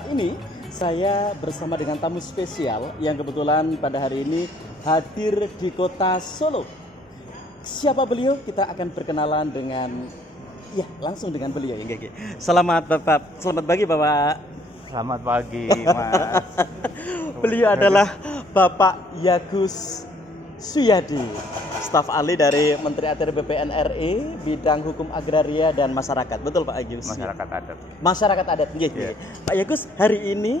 saat ini saya bersama dengan tamu spesial yang kebetulan pada hari ini hadir di kota Solo. Siapa beliau? Kita akan berkenalan dengan langsung dengan beliau ya. Selamat pagi Bapak. Selamat pagi Mas. Beliau adalah Bapak Yagus Suyadi, staf ahli dari Menteri ATR BPN RI bidang hukum agraria dan masyarakat. Betul Pak Yagus? Masyarakat adat. Masyarakat adat. Yeah. Pak Yagus hari ini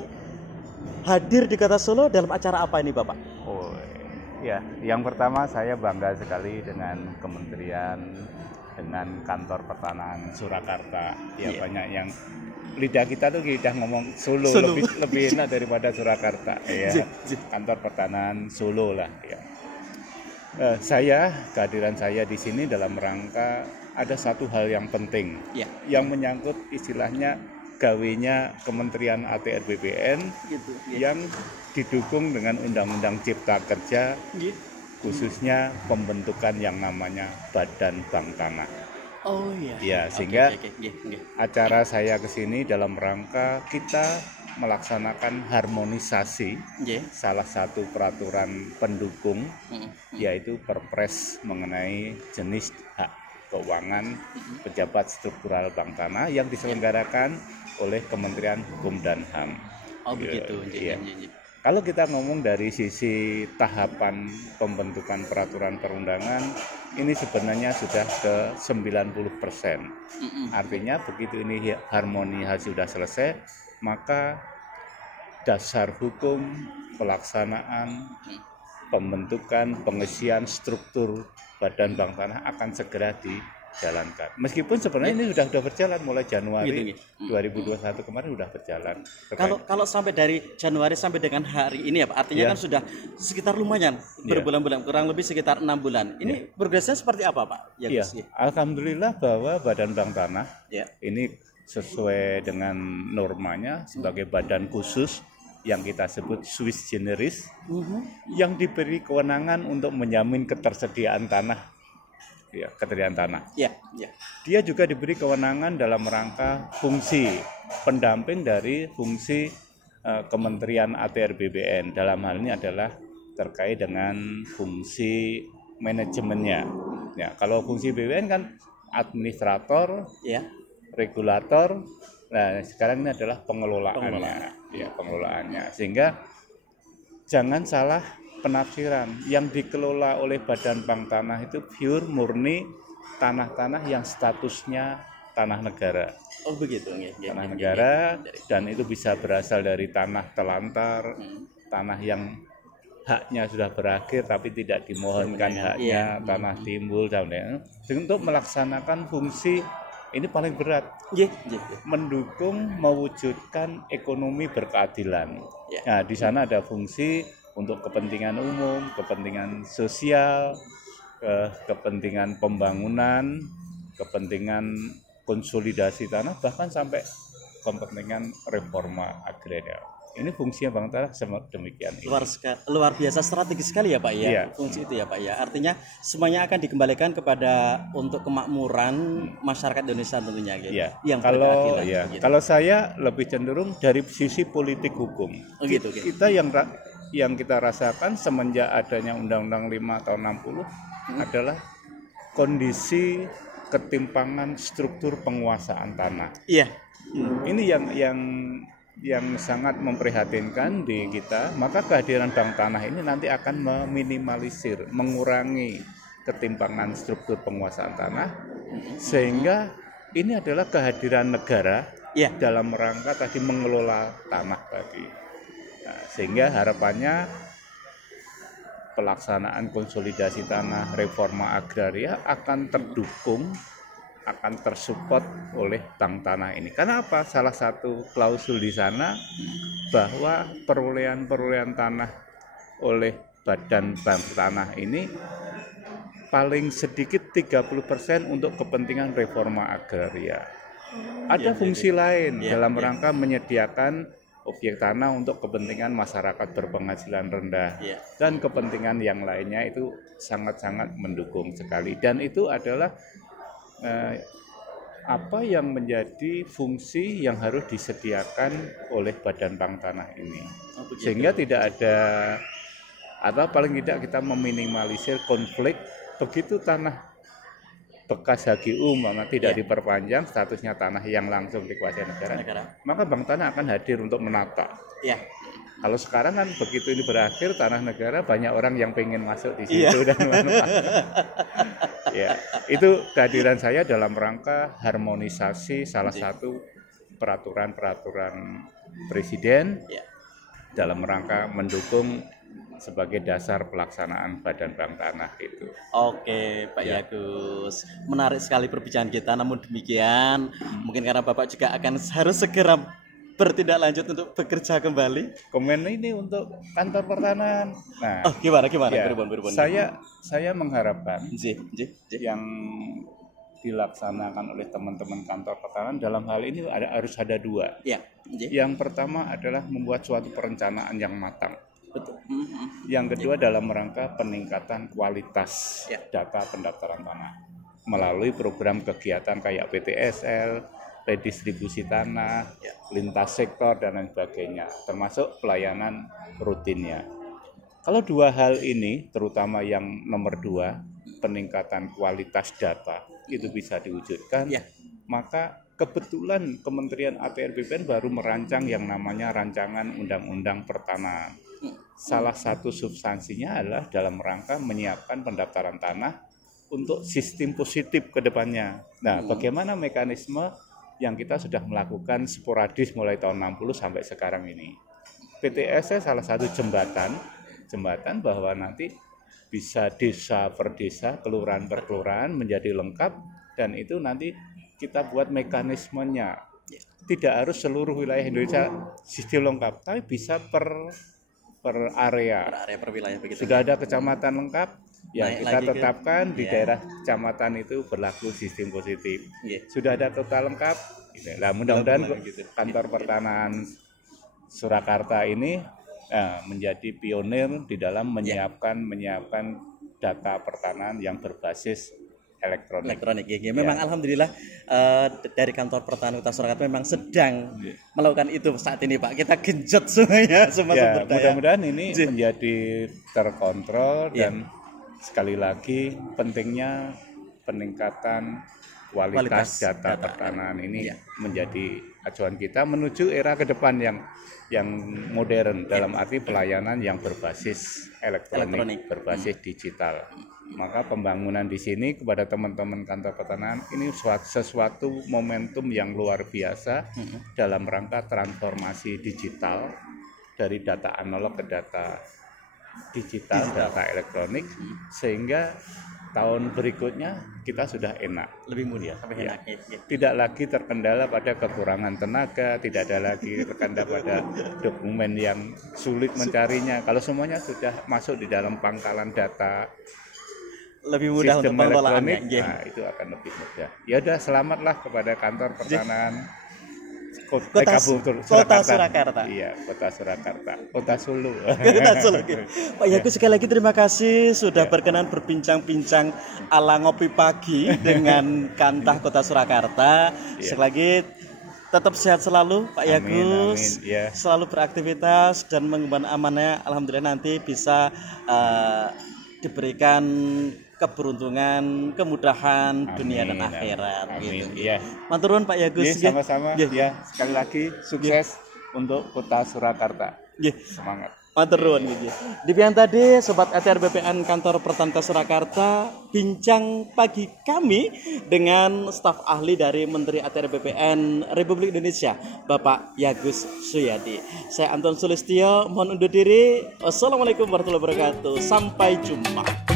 hadir di Kota Solo dalam acara apa ini Bapak? Oh ya, yang pertama saya bangga sekali dengan kementerian, dengan kantor pertanahan Surakarta. Banyak yang lidah kita tuh lidah ngomong Solo. Lebih enak daripada Surakarta ya. Kantor pertanahan Solo lah ya. Kehadiran saya di sini dalam rangka ada satu hal yang penting yang menyangkut istilahnya gawenya Kementerian ATR BPN yang didukung dengan Undang-Undang Cipta Kerja, khususnya pembentukan yang namanya Badan Bank Tanah. Oh iya. Ya, sehingga acara saya ke sini dalam rangka kita melaksanakan harmonisasi salah satu peraturan pendukung yaitu Perpres mengenai jenis hak keuangan pejabat struktural Bank Tanah yang diselenggarakan oleh Kementerian Hukum dan HAM. Oh begitu. Kalau kita ngomong dari sisi tahapan pembentukan peraturan perundangan, ini sebenarnya sudah ke 90%. Artinya begitu ini harmonisasi sudah selesai, maka dasar hukum, pelaksanaan, pembentukan, pengisian struktur Badan Bank Tanah akan segera dijalankan. Meskipun sebenarnya ini sudah berjalan mulai Januari 2021 kemarin sudah berjalan. Kalau sampai dari Januari sampai dengan hari ini ya Pak, artinya kan sudah sekitar lumayan berbulan-bulan, kurang lebih sekitar 6 bulan. Ini progresnya seperti apa Pak? Alhamdulillah bahwa Badan Bank Tanah ini sesuai dengan normanya sebagai badan khusus yang kita sebut Swiss generis yang diberi kewenangan untuk menjamin ketersediaan tanah. Dia juga diberi kewenangan dalam rangka fungsi pendamping dari fungsi Kementerian ATR BPN. Dalam hal ini adalah terkait dengan fungsi manajemennya. Ya, kalau fungsi BPN kan administrator, regulator. Nah, sekarang ini adalah pengelolaannya. Sehingga jangan salah penafsiran, yang dikelola oleh Badan Bank Tanah itu pure murni tanah-tanah yang statusnya tanah negara. Oh begitu. Tanah negara, dan itu bisa berasal dari tanah telantar, tanah yang haknya sudah berakhir tapi tidak dimohonkan haknya, tanah timbul dan lain-lain. Untuk melaksanakan fungsi ini paling berat, mendukung mewujudkan ekonomi berkeadilan. Nah, di sana ada fungsi untuk kepentingan umum, kepentingan sosial, kepentingan pembangunan, kepentingan konsolidasi tanah, bahkan sampai kepentingan reforma agraria. Ini fungsinya Bank Tanah demikian. Luar biasa strategis sekali ya Pak ya. Fungsi itu ya Pak ya. Artinya semuanya akan dikembalikan kepada untuk kemakmuran masyarakat Indonesia tentunya gitu. Yang berkeadilan. Kalau saya lebih cenderung dari sisi politik hukum. Kita yang kita rasakan semenjak adanya Undang-Undang 5 tahun 60 adalah kondisi ketimpangan struktur penguasaan tanah. Ini yang sangat memprihatinkan di kita, maka kehadiran Bank Tanah ini nanti akan meminimalisir, mengurangi ketimpangan struktur penguasaan tanah, sehingga ini adalah kehadiran negara dalam rangka tadi mengelola tanah tadi. Nah, sehingga harapannya pelaksanaan konsolidasi tanah, reforma agraria akan terdukung, akan tersupport oleh Bank Tanah ini. Karena apa? Salah satu klausul di sana bahwa perolehan tanah oleh Badan Bank Tanah ini paling sedikit 30% untuk kepentingan reforma agraria. Ada fungsi lain dalam rangka menyediakan objek tanah untuk kepentingan masyarakat berpenghasilan rendah dan kepentingan yang lainnya itu sangat-sangat mendukung sekali. Dan itu adalah apa yang menjadi fungsi yang harus disediakan oleh Badan Pangan Tanah ini. Sehingga tidak ada, atau paling tidak kita meminimalisir konflik begitu tanah bekas HGU tidak diperpanjang statusnya tanah yang langsung dikuasai negara, maka Bank Tanah akan hadir untuk menata. Kalau sekarang kan begitu ini berakhir tanah negara, banyak orang yang pengen masuk di situ dan ya, itu kehadiran saya dalam rangka harmonisasi salah satu peraturan-peraturan presiden dalam rangka mendukung sebagai dasar pelaksanaan Badan Bank Tanah itu. Oke, Pak Yagus, menarik sekali perbincangan kita. Namun demikian, mungkin karena Bapak juga akan harus segera bertindak lanjut untuk bekerja kembali. Komen ini untuk kantor pertanahan. Nah, gimana? Ya, Berbun. Saya mengharapkan yang dilaksanakan oleh teman-teman kantor pertanahan dalam hal ini harus ada dua. Yang pertama adalah membuat suatu perencanaan yang matang. Betul. Yang kedua dalam rangka peningkatan kualitas data pendaftaran tanah melalui program kegiatan kayak PTSL, redistribusi tanah, lintas sektor dan lain sebagainya, termasuk pelayanan rutinnya. Kalau dua hal ini, terutama yang nomor 2, peningkatan kualitas data, itu bisa diwujudkan, maka kebetulan Kementerian ATR BPN baru merancang yang namanya Rancangan Undang-Undang Pertanahan. Salah satu substansinya adalah dalam rangka menyiapkan pendaftaran tanah untuk sistem positif ke depannya. Nah, bagaimana mekanisme yang kita sudah melakukan sporadis mulai tahun 60 sampai sekarang ini. PTS salah satu jembatan bahwa nanti bisa desa per desa, kelurahan per kelurahan menjadi lengkap, dan itu nanti kita buat mekanismenya. Tidak harus seluruh wilayah Indonesia sistem lengkap, tapi bisa per area. Per wilayah begitu. Sudah ada kecamatan lengkap, kita tetapkan di daerah kecamatan itu berlaku sistem positif. Sudah ada kota lengkap. Nah, mudah-mudahan kantor pertanahan Surakarta ini menjadi pionir di dalam menyiapkan data pertanahan yang berbasis elektronik. Memang alhamdulillah dari kantor pertanahan Kota Surakarta memang sedang melakukan itu saat ini, Pak. Kita genjot semuanya, semua sumber daya. Mudah-mudahan ini menjadi terkontrol dan sekali lagi pentingnya peningkatan kualitas data pertanahan ini menjadi acuan kita menuju era ke depan yang modern dalam arti pelayanan yang berbasis elektronik. Berbasis digital. Maka pembangunan di sini kepada teman-teman kantor pertanahan ini sesuatu momentum yang luar biasa dalam rangka transformasi digital dari data analog ke data digital. Data elektronik, sehingga tahun berikutnya kita sudah enak, lebih mudah, tidak lagi terkendala pada kekurangan tenaga, tidak ada lagi terkendala pada dokumen yang sulit mencarinya. Kalau semuanya sudah masuk di dalam pangkalan data, lebih mudah untuk pengelolaannya. Nah, itu akan lebih mudah. Ya udah, selamatlah kepada kantor pertanahan Kota Surakarta. Iya, Kota Surakarta, Kota Solo. Pak Yagus, sekali lagi terima kasih sudah berkenan berbincang-bincang ala ngopi pagi dengan Kantah Kota Surakarta. Sekali lagi tetap sehat selalu Pak Yagus. Amin. Selalu beraktivitas dan mengemban amanah. Alhamdulillah nanti bisa diberikan keberuntungan, kemudahan dunia dan akhirat. Amin. Matur nuwun Pak Yagus. Sama-sama. Sekali lagi sukses untuk Kota Surakarta. Semangat. Matur nuwun. Demikian tadi Sobat ATR BPN Kantor Pertanahan Surakarta, bincang pagi kami dengan staf ahli dari Menteri ATR BPN Republik Indonesia, Bapak Yagus Suyadi. Saya Anton Sulistyo, mohon undur diri. Wassalamualaikum warahmatullahi wabarakatuh. Sampai jumpa.